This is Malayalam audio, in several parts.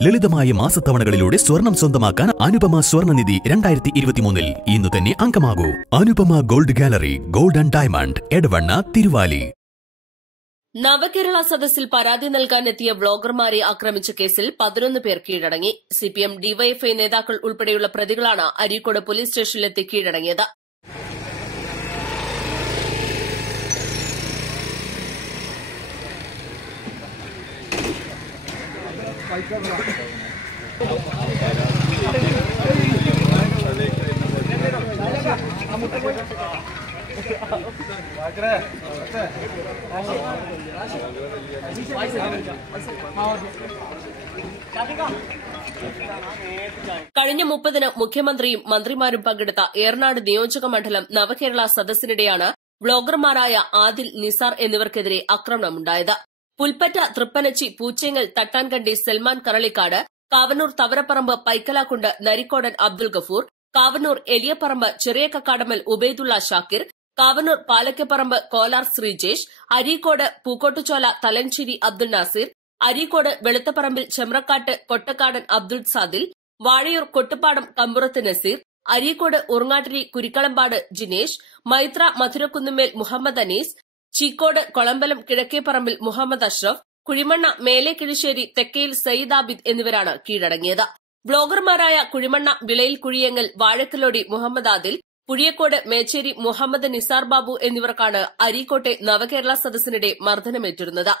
ലളിതമായ മാസത്തവണകളിലൂടെ സ്വർണം സ്വന്തമാക്കാൻ അനുപമ സ്വർണനിധി രണ്ടായിരത്തി ഇരുപത്തിമൂന്നിൽ ഇന്ന് തന്നെ അംഗമാകൂ. Anupama gold gallery gold and diamond Edavanna Thiruvali. നവകേരള സദസ്സിൽ പരാതി നൽകാനെത്തിയ വ്ളോഗർമാരെ ആക്രമിച്ച കേസിൽ പതിനൊന്ന് പേർ കീഴടങ്ങി. സിപിഎം ഡിവൈഎഫ്ഐ നേതാക്കൾ ഉൾപ്പെടെയുള്ള പ്രതികളാണ് അരീക്കോട് പോലീസ് സ്റ്റേഷനിലെത്തി കീഴടങ്ങിയത്. കഴിഞ്ഞ മുപ്പതിന് മുഖ്യമന്ത്രിയും മന്ത്രിമാരും പങ്കെടുത്ത ഏറനാട് നിയോജക മണ്ഡലം നവകേരള സദസ്സിനിടെയാണ് വ്ളോഗർമാരായ ആദിൽ നിസാർ എന്നിവർക്കെതിരെ ആക്രമണമുണ്ടായത്. പുൽപ്പറ്റ തൃപ്പനച്ചി പൂച്ചേങ്ങൽ തട്ടാൻകണ്ടി സൽമാൻ കറളിക്കാട് കാവനൂർ തവരപ്പറമ്പ് പൈക്കലാക്കുണ്ട് നരിക്കോടൻ അബ്ദുൽ ഗഫൂർ കാവനൂർ എലിയപ്പറമ്പ് ചെറിയ കക്കാടമൽ ഉബൈദുള്ള ഷാക്കിർ കാവനൂർ പാലക്കപ്പറമ്പ് കോലാർ ശ്രീജേഷ് അരീക്കോട് പൂക്കോട്ടുചോല തലഞ്ചേരി അബ്ദുൽ നാസിർ അരീക്കോട് വെളുത്തപ്പറമ്പിൽ ചെമ്രക്കാട്ട് കൊട്ടക്കാടൻ അബ്ദുൾ സാദിൽ വാഴയൂർ കൊട്ടുപാടം കമ്പുറത്ത് നസീർ അരീക്കോട് ഉറങ്ങാട്ടിരി കുരിക്കളമ്പാട് ജിനേഷ് മൈത്ര മധുരക്കുന്നുമേൽ മുഹമ്മദ് അനീസ് ചീക്കോട് കൊളമ്പലം കിഴക്കേപ്പറമ്പിൽ മുഹമ്മദ് അഷ്റഫ് കുഴിമണ്ണ മേലെ കിഴിശ്ശേരി തെക്കയിൽ സയ്യിദ് ആബിദ് എന്നിവരാണ് കീഴടങ്ങിയത്. ബ്ലോഗർമാരായ കുഴിമണ്ണ വിളയിൽ കുഴിയങ്ങൽ വാഴക്കലോടി മുഹമ്മദ് ആദിൽ പുഴിയക്കോട് മേച്ചേരി മുഹമ്മദ് നിസാർ ബാബു എന്നിവർക്കാണ് അരീക്കോട്ടെ നവകേരള സദസ്സിനിടെ മർദ്ദനമേറ്റിരുന്നത്.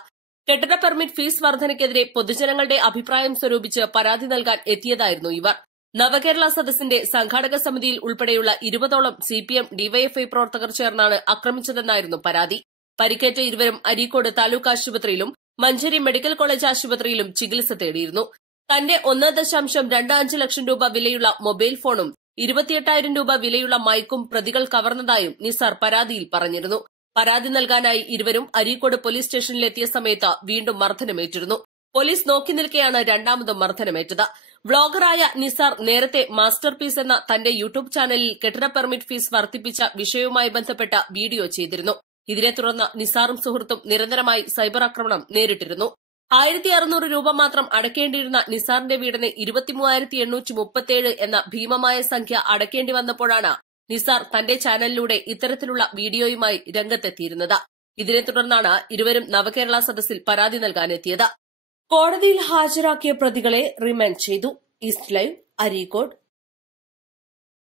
കെട്ടിട പെർമിറ്റ് ഫീസ് വർധനയ്ക്കെതിരെ പൊതുജനങ്ങളുടെ അഭിപ്രായം സ്വരൂപിച്ച് പരാതി നൽകാൻ എത്തിയതായിരുന്നു ഇവർ. നവകേരള സദസ്സിന്റെ സംഘാടക സമിതിയിൽ ഉൾപ്പെടെയുള്ള ഇരുപതോളം സിപിഎം ഡിവൈഎഫ്ഐ പ്രവർത്തകർ ചേർന്നാണ് ആക്രമിച്ചതെന്നായിരുന്നു പരാതി. പരിക്കേറ്റ ഇരുവരും അരീക്കോട് താലൂക്ക് ആശുപത്രിയിലും മഞ്ചേരി മെഡിക്കൽ കോളേജ് ആശുപത്രിയിലും ചികിത്സ തേടിയിരുന്നു. തന്റെ ഒന്ന് ദശാംശം രണ്ട് അഞ്ച് ലക്ഷം രൂപ വിലയുള്ള മൊബൈൽ ഫോണും ഇരുപത്തിയെട്ടായിരം രൂപ വിലയുള്ള മൈക്കും പ്രതികൾ കവർന്നതായും നിസാർ പരാതിയിൽ പറഞ്ഞിരുന്നു. പരാതി നൽകാനായി ഇരുവരും അരീക്കോട് പോലീസ് സ്റ്റേഷനിലെത്തിയ സമയത്ത് വീണ്ടും മർദ്ദനമേറ്റിരുന്നു. പോലീസ് നോക്കി നിൽക്കെയാണ് രണ്ടാമതും മർദ്ദനമേറ്റത്. വ്ളോഗറായ നിസാർ നേരത്തെ മാസ്റ്റർ പീസ് എന്ന തന്റെ യൂട്യൂബ് ചാനലിൽ കെട്ടിട പെർമിറ്റ് ഫീസ് വർദ്ധിപ്പിച്ച വിഷയവുമായി ബന്ധപ്പെട്ട വീഡിയോ ചെയ്തിരുന്നു. ഇതിനെ തുടർന്ന് നിസാറും സുഹൃത്തും നിരന്തരമായി സൈബർ ആക്രമണം നേരിട്ടിരുന്നു. ആയിരത്തി അറുന്നൂറ് രൂപ മാത്രം അടയ്ക്കേണ്ടിയിരുന്ന നിസാറിന്റെ വീടിന് ഇരുപത്തിമൂവായിരത്തി എണ്ണൂറ്റി മുപ്പത്തിയേഴ് എന്ന ഭീമമായ സംഖ്യ അടയ്ക്കേണ്ടി വന്നപ്പോഴാണ് നിസാർ തന്റെ ചാനലിലൂടെ ഇത്തരത്തിലുള്ള വീഡിയോയുമായി രംഗത്തെത്തിയിരുന്നത്. ഇതിനെ തുടർന്നാണ് ഇരുവരും നവകേരള സദസ്സിൽ പരാതി നൽകാനെത്തിയത്. കോടതിയിൽ ഹാജരാക്കിയ പ്രതികളെ റിമാൻഡ് ചെയ്തു. East live Areekode.